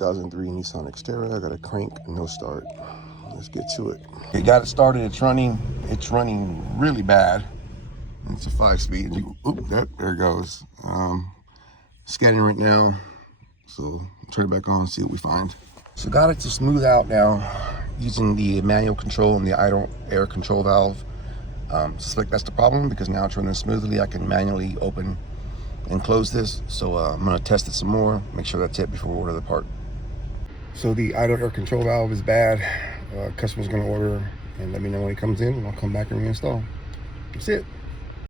2003 Nissan Xterra. I got a crank, no start. Let's get to it. It got it started. It's running. It's running really bad. It's a 5-speed. Oop, there it goes. Scanning right now. So turn it back on, see what we find. So got it to smooth out now using the manual control and the idle air control valve. Suspect that's the problem because now it's running smoothly. I can manually open and close this. So I'm gonna test it some more, make sure that's it before we order the part. So the idle air control valve is bad. Customer's gonna order and let me know when it comes in, and I'll come back and reinstall. That's it.